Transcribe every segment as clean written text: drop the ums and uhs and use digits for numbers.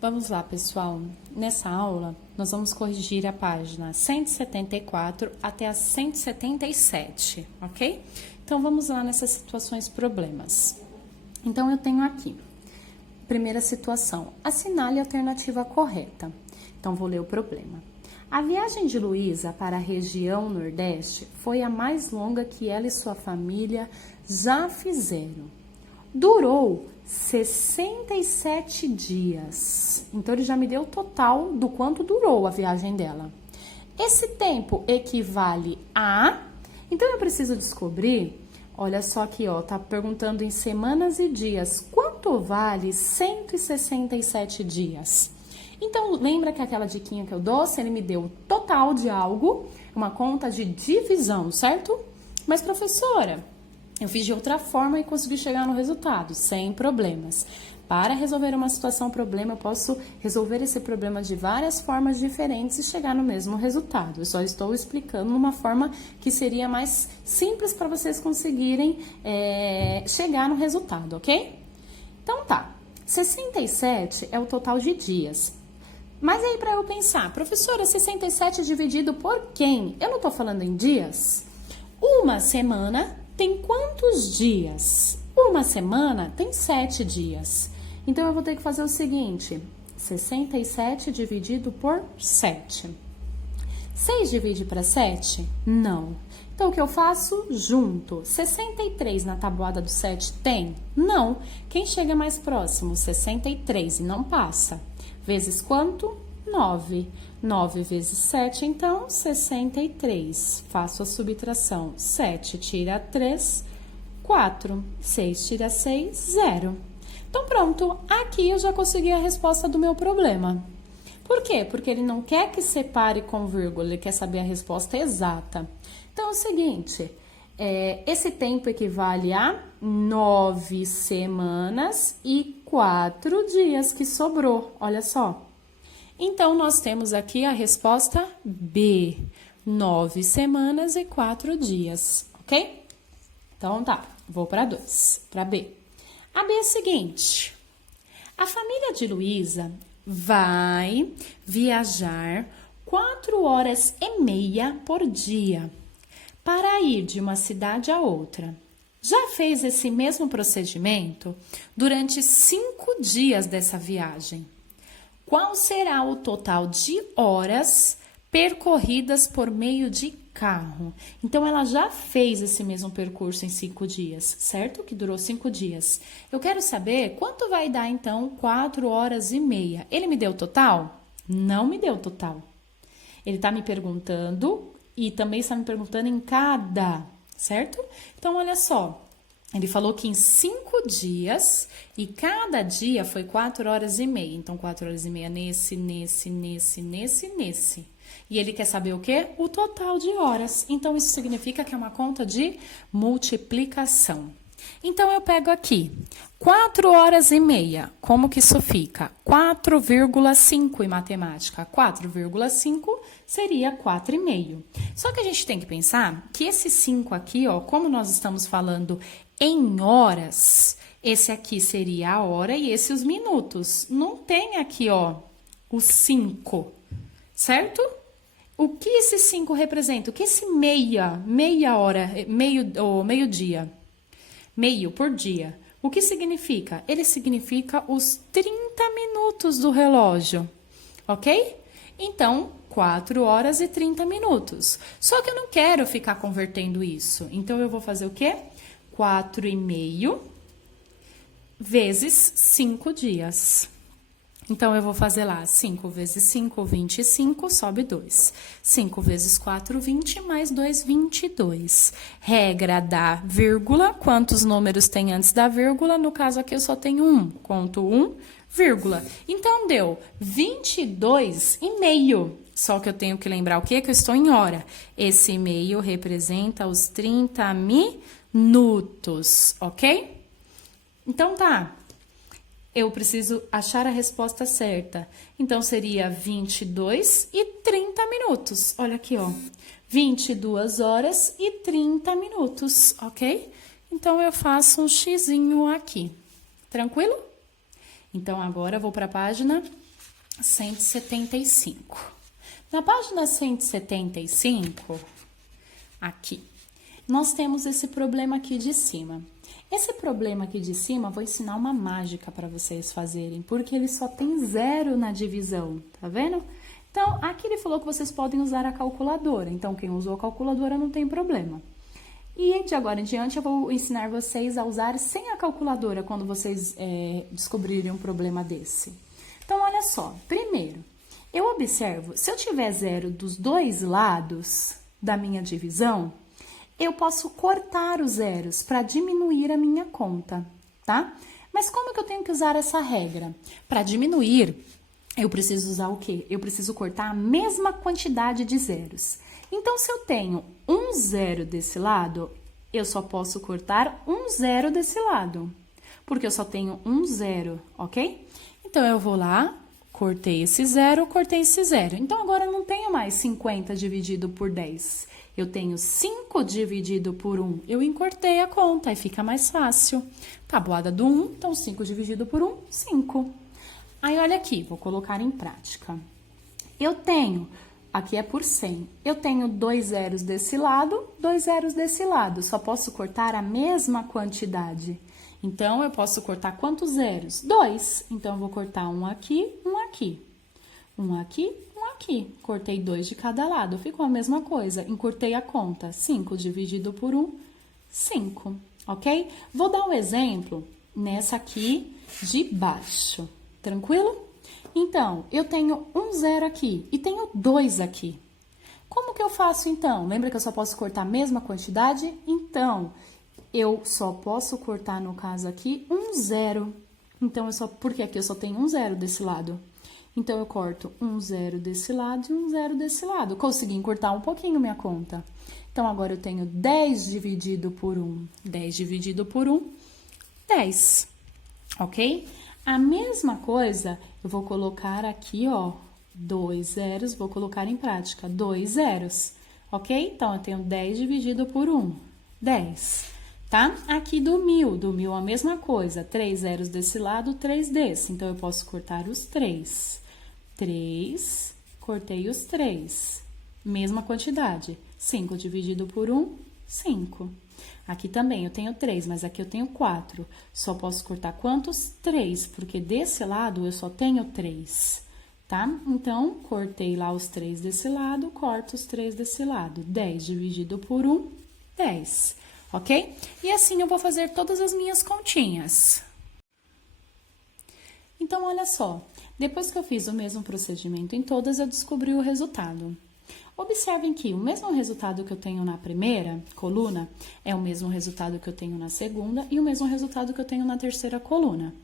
Vamos lá, pessoal. Nessa aula, nós vamos corrigir a página 174 até a 177, ok? Então, vamos lá nessas situações problemas. Então, eu tenho aqui, primeira situação, assinale a alternativa correta. Então, vou ler o problema. A viagem de Luísa para a região Nordeste foi a mais longa que ela e sua família já fizeram. Durou 67 dias. Então, ele já me deu o total do quanto durou a viagem dela. Esse tempo equivale a... Então, eu preciso descobrir... Olha só aqui, ó, tá perguntando em semanas e dias. Quanto vale 167 dias? Então, lembra que aquela diquinha que eu dou, se ele me deu o total de algo, uma conta de divisão, certo? Mas, professora, eu fiz de outra forma e consegui chegar no resultado, sem problemas. Para resolver uma situação, problema, eu posso resolver esse problema de várias formas diferentes e chegar no mesmo resultado. Eu só estou explicando uma forma que seria mais simples para vocês conseguirem chegar no resultado, ok? Então tá, 67 é o total de dias. Mas aí para eu pensar, professora, 67 dividido por quem? Eu não estou falando em dias? Uma semana tem quantos dias? Uma semana tem 7 dias. Então, eu vou ter que fazer o seguinte, 67 dividido por 7. 6 divide para 7? Não. Então, o que eu faço? Junto. 63 na tabuada do 7 tem? Não. Quem chega mais próximo? 63 e não passa. Vezes quanto? 9. 9 vezes 7, então, 63. Faço a subtração. 7 tira 3, 4. 6 tira 6, 0. Então, pronto. Aqui eu já consegui a resposta do meu problema. Por quê? Porque ele não quer que separe com vírgula, ele quer saber a resposta exata. Então, é o seguinte, esse tempo equivale a 9 semanas e 4 dias que sobrou, olha só. Então, nós temos aqui a resposta B, 9 semanas e 4 dias, ok? Então, tá, vou para B. A B é a seguinte, a família de Luísa vai viajar 4h30 por dia para ir de uma cidade a outra. Já fez esse mesmo procedimento durante 5 dias dessa viagem. Qual será o total de horas percorridas por meio de carro? Então, ela já fez esse mesmo percurso em 5 dias, certo? Que durou 5 dias. Eu quero saber quanto vai dar, então, 4h30. Ele me deu o total? Não me deu o total. Ele está me perguntando e também está me perguntando em cada, certo? Então, olha só. Ele falou que em 5 dias, e cada dia foi 4h30. Então, 4h30 nesse. E ele quer saber o quê? O total de horas. Então, isso significa que é uma conta de multiplicação. Então, eu pego aqui 4h30. Como que isso fica? 4,5 em matemática. 4,5 seria 4,5. Só que a gente tem que pensar que esse 5 aqui, ó, como nós estamos falando em horas, esse aqui seria a hora e esse os minutos. Não tem aqui, ó, o 5, certo? O que esse 5 representa? O que esse meia hora, meio-dia? Meio por dia. O que significa? Ele significa os 30 minutos do relógio, ok? Então, 4h30. Só que eu não quero ficar convertendo isso. Então, eu vou fazer o quê? 4,5 vezes 5 dias. Então, eu vou fazer lá 5 vezes 5, 25, sobe 2. 5 vezes 4, 20, mais 2, 22. Regra da vírgula, quantos números tem antes da vírgula? No caso aqui, eu só tenho 1, conto 1, vírgula. Então, deu 22,5. Só que eu tenho que lembrar o quê? Que eu estou em hora. Esse meio representa os 30 minutos, ok? Então, tá. Eu preciso achar a resposta certa. Então, seria 22 e 30 minutos. Olha aqui, ó. 22 horas e 30 minutos, ok? Então, eu faço um xizinho aqui. Tranquilo? Então, agora eu vou para a página 175. Na página 175, aqui, nós temos esse problema aqui de cima. Esse problema aqui de cima, vou ensinar uma mágica para vocês fazerem, porque ele só tem 0 na divisão, tá vendo? Então, aqui ele falou que vocês podem usar a calculadora, então quem usou a calculadora não tem problema. E de agora em diante eu vou ensinar vocês a usar sem a calculadora quando vocês descobrirem um problema desse. Então, olha só, primeiro, eu observo, se eu tiver 0 dos dois lados da minha divisão, eu posso cortar os zeros para diminuir a minha conta, tá? Mas como que eu tenho que usar essa regra? Para diminuir, eu preciso usar o quê? Eu preciso cortar a mesma quantidade de zeros. Então, se eu tenho um 0 desse lado, eu só posso cortar um 0 desse lado, porque eu só tenho um 0, ok? Então, eu vou lá, cortei esse 0, cortei esse 0. Então, agora eu não tenho mais 50 dividido por 10. Eu tenho 5 dividido por 1. Eu encurtei a conta e fica mais fácil. Tabuada do 1, então 5 dividido por 1, 5. Aí, olha aqui, vou colocar em prática. Eu tenho, aqui é por 100, eu tenho 2 zeros desse lado, 2 zeros desse lado. Só posso cortar a mesma quantidade. Então, eu posso cortar quantos zeros? 2. Então, eu vou cortar um aqui, um aqui. Um aqui, um aqui. Cortei 2 de cada lado. Ficou a mesma coisa. Encurtei a conta. 5 dividido por 1, 5. Ok? Vou dar um exemplo nessa aqui de baixo. Tranquilo? Então, eu tenho um 0 aqui e tenho 2 aqui. Como que eu faço, então? Lembra que eu só posso cortar a mesma quantidade? Então, eu só posso cortar, no caso aqui, um 0. Então, porque aqui eu só tenho um 0 desse lado. Então, eu corto um 0 desse lado e um 0 desse lado. Consegui encurtar um pouquinho minha conta. Então, agora eu tenho 10 dividido por 1. 10 dividido por 1, 10. Ok? A mesma coisa, eu vou colocar aqui, ó, 2 zeros, vou colocar em prática, 2 zeros. Ok? Então, eu tenho 10 dividido por 1, 10. Tá? Aqui do 1000 a mesma coisa, 3 zeros desse lado, 3 desse. Então, eu posso cortar os 3. 3, cortei os 3. Mesma quantidade. 5 dividido por 1, 5. Aqui também eu tenho 3, mas aqui eu tenho 4. Só posso cortar quantos? 3, porque desse lado eu só tenho 3, tá? Então, cortei lá os 3 desse lado, corto os 3 desse lado. 10 dividido por 1, 10. Ok? E assim eu vou fazer todas as minhas continhas. Então, olha só. Depois que eu fiz o mesmo procedimento em todas, eu descobri o resultado. Observem que o mesmo resultado que eu tenho na primeira coluna é o mesmo resultado que eu tenho na segunda e o mesmo resultado que eu tenho na terceira coluna.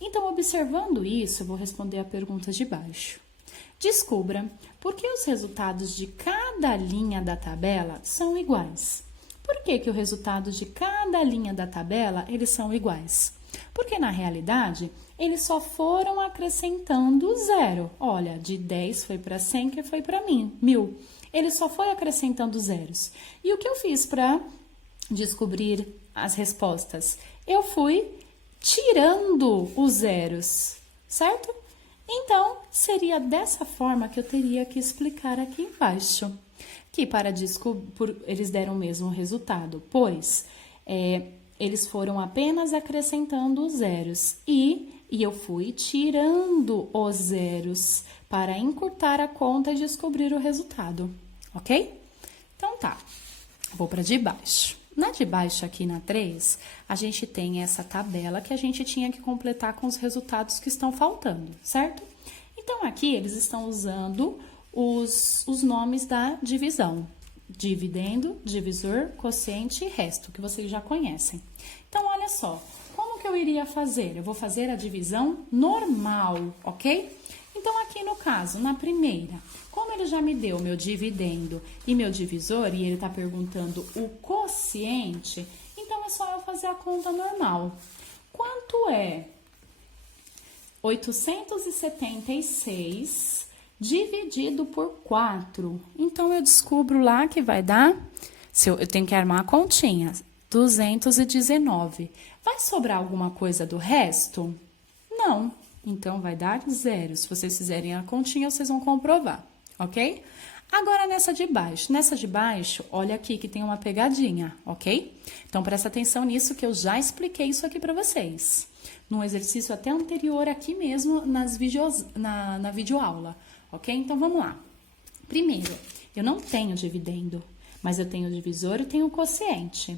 Então, observando isso, eu vou responder a pergunta de baixo. Descubra por que os resultados de cada linha da tabela são iguais. Por que o resultado de cada linha da tabela eles são iguais? Porque, na realidade, eles só foram acrescentando 0. Olha, de 10 foi para 100, que foi para 1000. Ele só foi acrescentando zeros. E o que eu fiz para descobrir as respostas? Eu fui tirando os zeros, certo? Então, seria dessa forma que eu teria que explicar aqui embaixo. Que para descobrir, eles deram o mesmo resultado, pois eles foram apenas acrescentando os zeros e eu fui tirando os zeros para encurtar a conta e descobrir o resultado, ok? Então, tá. Vou para de baixo. Na de baixo, aqui na 3, a gente tem essa tabela que a gente tinha que completar com os resultados que estão faltando, certo? Então, aqui eles estão usando os nomes da divisão. Dividendo, divisor, quociente e resto, que vocês já conhecem. Então, olha só, como que eu iria fazer? Eu vou fazer a divisão normal, ok? Então, aqui no caso, na primeira, como ele já me deu meu dividendo e meu divisor, e ele tá perguntando o quociente, então é só eu fazer a conta normal. Quanto é 876 dividido por 4? Então, eu descubro lá que vai dar, eu tenho que armar a continha, 219. Vai sobrar alguma coisa do resto? Não. Então, vai dar 0. Se vocês fizerem a continha, vocês vão comprovar, ok? Agora, nessa de baixo, olha aqui que tem uma pegadinha, ok? Então, presta atenção nisso que eu já expliquei isso aqui para vocês. Num exercício até anterior aqui mesmo na videoaula, ok? Então, vamos lá. Primeiro, eu não tenho dividendo, mas eu tenho divisor e tenho quociente.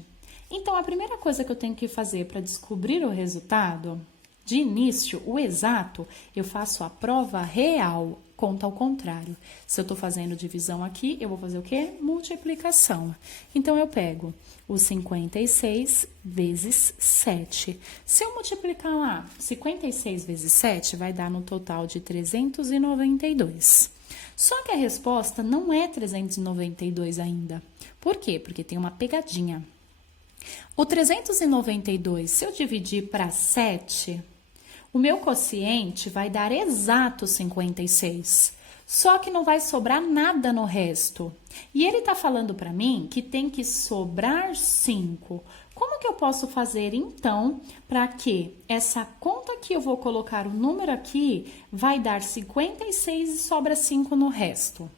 Então, a primeira coisa que eu tenho que fazer para descobrir o resultado, de início, o exato, eu faço a prova real, conta ao contrário. Se eu estou fazendo divisão aqui, eu vou fazer o quê? Multiplicação. Então, eu pego o 56 vezes 7. Se eu multiplicar lá, 56 vezes 7 vai dar no total de 392. Só que a resposta não é 392 ainda. Por quê? Porque tem uma pegadinha. O 392, se eu dividir para 7, o meu quociente vai dar exato 56. Só que não vai sobrar nada no resto. E ele está falando para mim que tem que sobrar 5. Como que eu posso fazer, então, para que essa conta que eu vou colocar o número aqui vai dar 56 e sobra 5 no resto?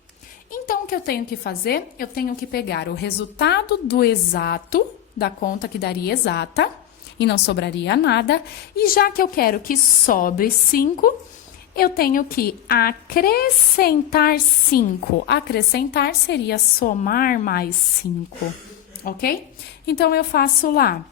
Então, o que eu tenho que fazer? Eu tenho que pegar o resultado do exato, da conta que daria exata, e não sobraria nada. E já que eu quero que sobre 5, eu tenho que acrescentar 5. Acrescentar seria somar mais 5, ok? Então, eu faço lá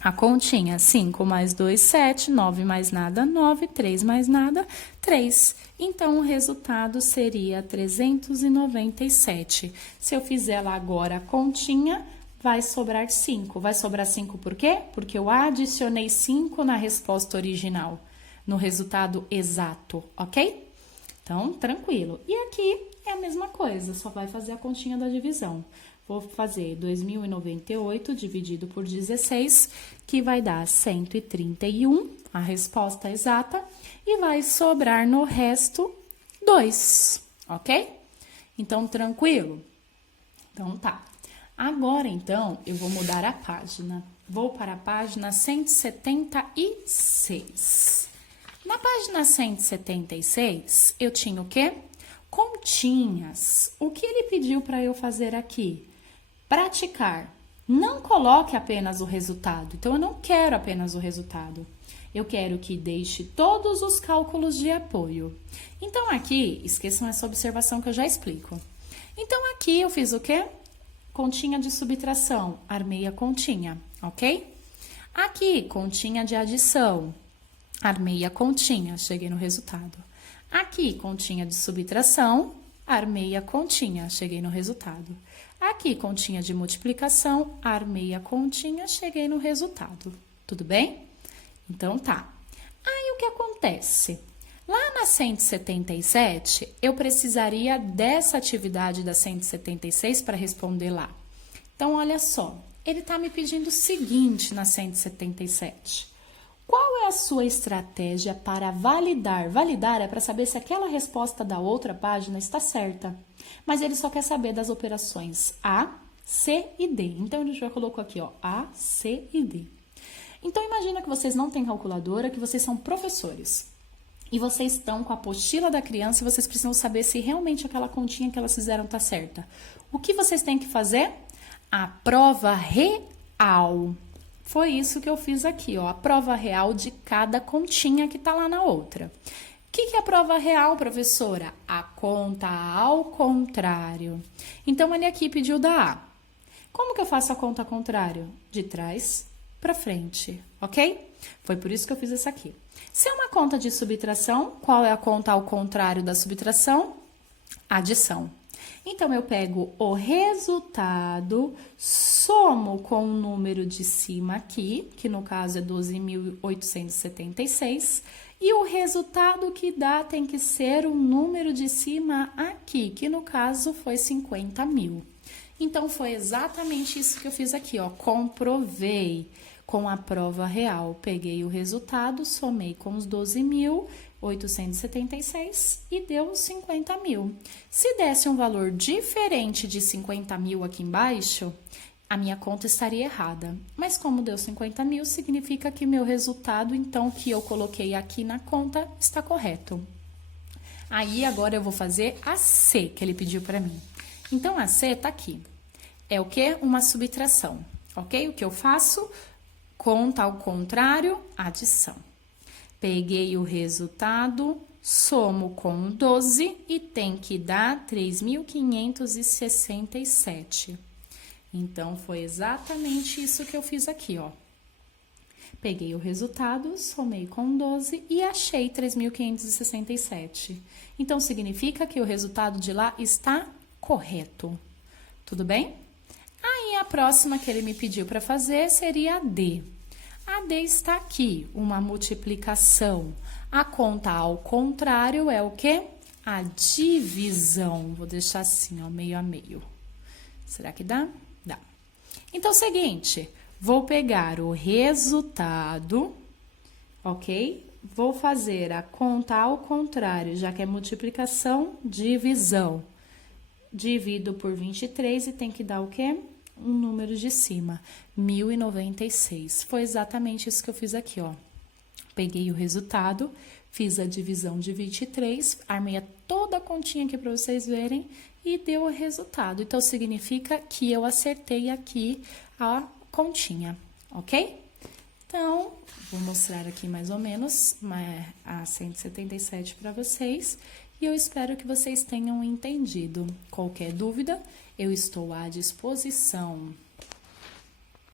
a continha. 5 mais 2, 7. 9 mais nada, 9. 3 mais nada, 3. Então, o resultado seria 397. Se eu fizer lá agora a continha, vai sobrar 5. Vai sobrar 5 por quê? Porque eu adicionei 5 na resposta original, no resultado exato, ok? Então, tranquilo. E aqui é a mesma coisa, só vai fazer a continha da divisão. Vou fazer 2.098 dividido por 16, que vai dar 131, a resposta exata, e vai sobrar no resto 2, ok? Então, tranquilo? Então, tá. Agora, então, eu vou mudar a página. Vou para a página 176. Na página 176, eu tinha o quê? Continhas. O que ele pediu para eu fazer aqui? Praticar. Não coloque apenas o resultado. Então, eu não quero apenas o resultado. Eu quero que deixe todos os cálculos de apoio. Então, aqui, esqueçam essa observação que eu já explico. Então, aqui eu fiz o quê? Continha de subtração, armei a continha, ok? Aqui, continha de adição, armei a continha, cheguei no resultado. Aqui, continha de subtração, armei a continha, cheguei no resultado. Aqui, continha de multiplicação, armei a continha, cheguei no resultado. Tudo bem? Então, tá. Aí, o que acontece? Lá na 177, eu precisaria dessa atividade da 176 para responder lá. Então, olha só, ele está me pedindo o seguinte na 177. Qual é a sua estratégia para validar? Validar é para saber se aquela resposta da outra página está certa. Mas ele só quer saber das operações A, C e D. Então, ele já colocou aqui, ó, A, C e D. Então, imagina que vocês não têm calculadora, que vocês são professores. E vocês estão com a apostila da criança e vocês precisam saber se realmente aquela continha que elas fizeram está certa. O que vocês têm que fazer? A prova real. Foi isso que eu fiz aqui, ó, a prova real de cada continha que está lá na outra. O que é a prova real, professora? A conta ao contrário. Então, ele aqui pediu da A. Como que eu faço a conta ao contrário? De trás para frente, ok? Foi por isso que eu fiz essa aqui. Se é uma conta de subtração, qual é a conta ao contrário da subtração? Adição. Então, eu pego o resultado, somo com o número de cima aqui, que no caso é 12.876, e o resultado que dá tem que ser o número de cima aqui, que no caso foi 50.000. Então, foi exatamente isso que eu fiz aqui, ó, comprovei com a prova real. Peguei o resultado, somei com os 12.876 e deu 50.000. Se desse um valor diferente de 50.000 aqui embaixo, a minha conta estaria errada. Mas como deu 50 mil, significa que meu resultado, então, que eu coloquei aqui na conta, está correto. Aí, agora eu vou fazer a C, que ele pediu para mim. Então, a C tá aqui. É o quê? Uma subtração, ok? O que eu faço? Conta ao contrário, adição. Peguei o resultado, somo com 12 e tem que dar 3.567. Então, foi exatamente isso que eu fiz aqui, ó. Peguei o resultado, somei com 12 e achei 3.567. Então, significa que o resultado de lá está correto. Tudo bem? Aí, a próxima que ele me pediu para fazer seria a D. A D está aqui, uma multiplicação. A conta ao contrário é o quê? A divisão. Vou deixar assim, ó, meio a meio. Será que dá? Dá. Então, seguinte, vou pegar o resultado, ok? Vou fazer a conta ao contrário, já que é multiplicação, divisão. Divido por 23 e tem que dar o quê? Um número de cima, 1096. Foi exatamente isso que eu fiz aqui, ó. Peguei o resultado, fiz a divisão de 23, armei toda a continha aqui para vocês verem e deu o resultado. Então, significa que eu acertei aqui a continha, ok? Então, vou mostrar aqui mais ou menos a 177 para vocês e eu espero que vocês tenham entendido. Qualquer dúvida, eu estou à disposição.